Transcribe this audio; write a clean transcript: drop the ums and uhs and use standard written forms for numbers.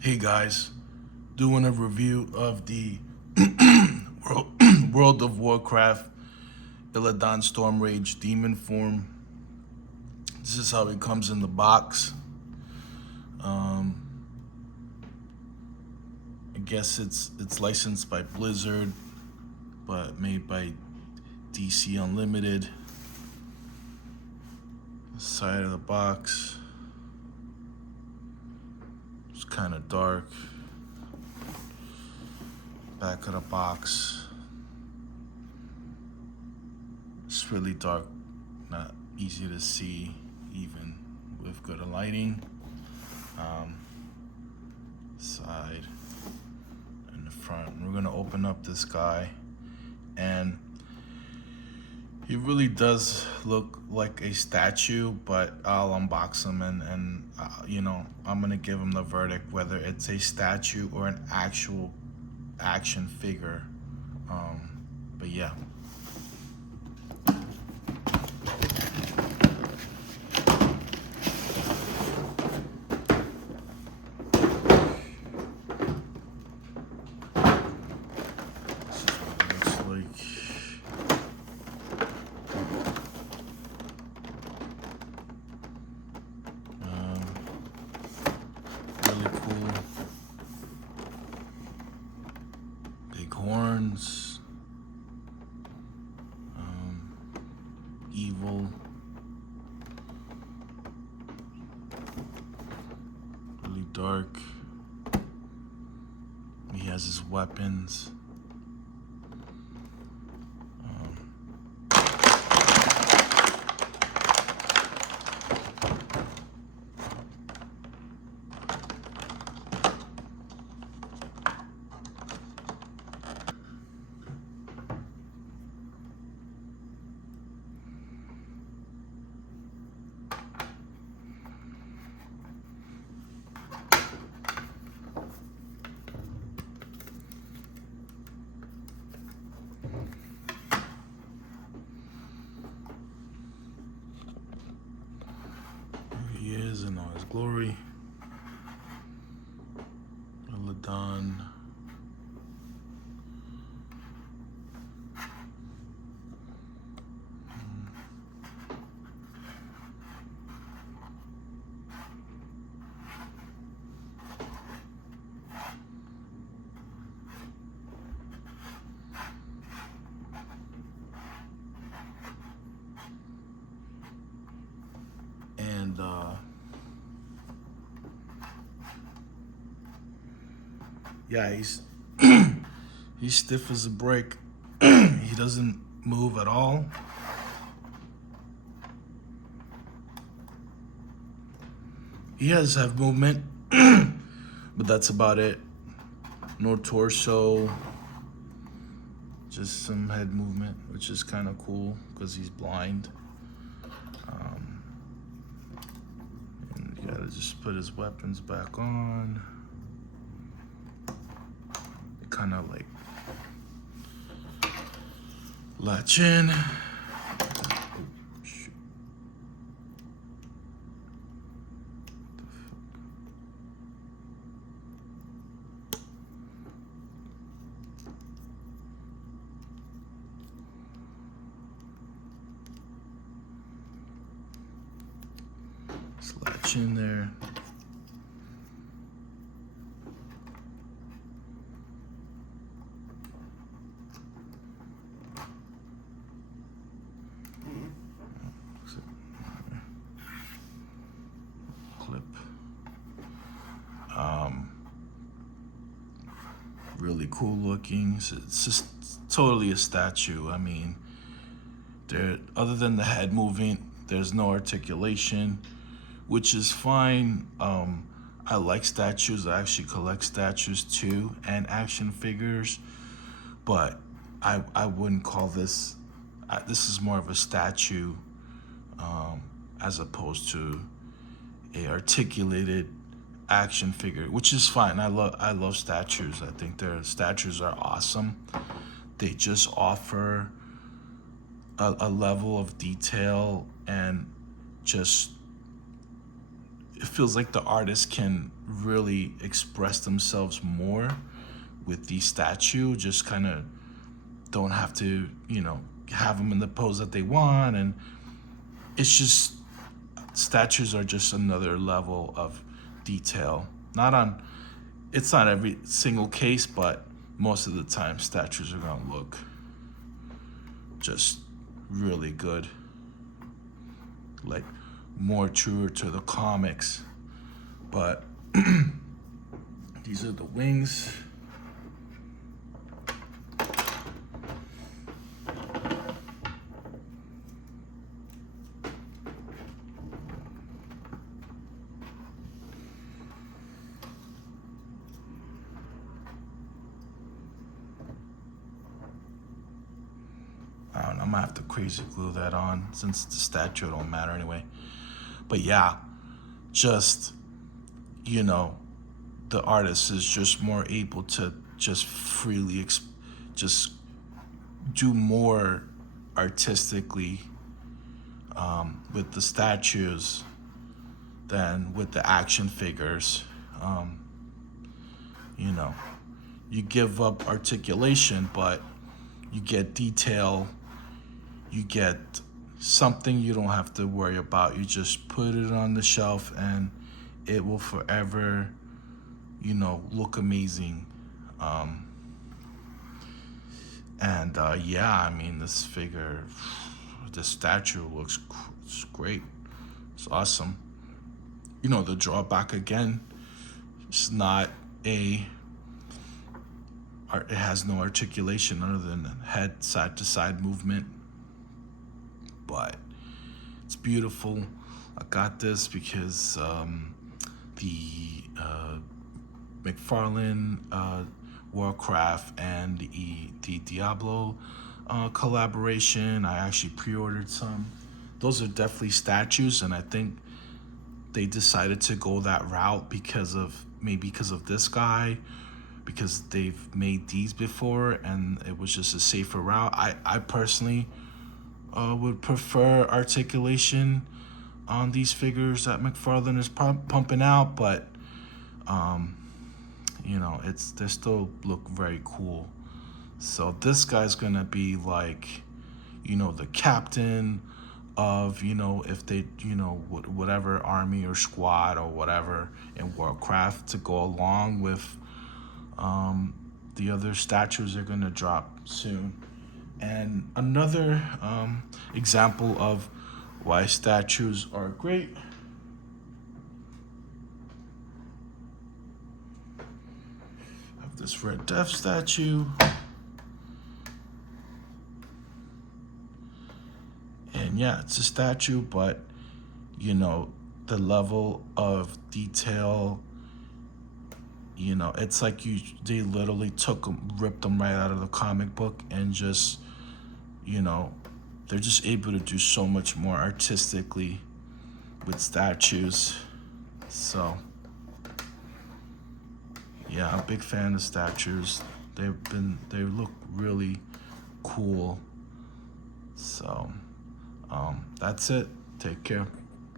Hey guys, doing a review of the World, World of Warcraft Illidan Storm Rage Demon form. This is how it comes in the box. Um, I guess it's licensed by Blizzard, but made by DC Unlimited. Side of the box. It's kind of dark. Back of the box. It's really dark, not easy to see even with good lighting. Side and the front. We're gonna open up this guy, and he really does look like a statue, but I'll unbox him and I'm gonna give him the verdict whether it's a statue or an actual action figure. But yeah. This is what it looks like. Really cool. Big horns. Evil. Really dark. He has his weapons. Here he is in all his glory. Illidan. And yeah, he's stiff as a brick. He doesn't move at all. He does have movement, but that's about it. No torso, just some head movement, which is kind of cool because he's blind. And you gotta just put his weapons back on. Kind of like latch in. Just latch in there. Clip. Really cool looking. It's just totally a statue. I mean, there, other than the head moving, there's no articulation, which is fine. I like statues. I actually collect statues too and action figures, but I wouldn't call this. This is more of a statue, as opposed to a articulated action figure, which is fine. I love statues. I think their statues are awesome. They just offer a level of detail and just it feels like the artist can really express themselves more with the statue. Just kind of don't have to, have them in the pose that they want. And it's just, statues are just another level of detail. It's not every single case, but most of the time statues are gonna look just really good. Like more truer to the comics. But these are the wings. I don't know, I'm gonna have to crazy glue that on since the statue don't matter anyway. But yeah, just, the artist is just more able to just freely just do more artistically with the statues than with the action figures. Um, you know, you give up articulation, but you get detail. You get something you don't have to worry about. You just put it on the shelf and it will forever, look amazing. Yeah, I mean, this statue looks it's great. It's awesome. The drawback again, it's not it has no articulation other than head side to side movement. But it's beautiful. I got this because the McFarlane Warcraft and the Diablo collaboration. I actually pre-ordered some. Those are definitely statues, and I think they decided to go that route because of this guy, because they've made these before and it was just a safer route. I personally would prefer articulation on these figures that McFarlane is pumping out, but they still look very cool. So this guy's gonna be like, the captain of, if they, whatever army or squad or whatever in Warcraft to go along with the other statues they're gonna drop soon. And another example of why statues are great. I have this Red Death statue. And yeah, it's a statue, but the level of detail, it's like they literally ripped them right out of the comic book and just, they're just able to do so much more artistically with statues. So yeah, I'm a big fan of statues. They look really cool. So that's it. Take care.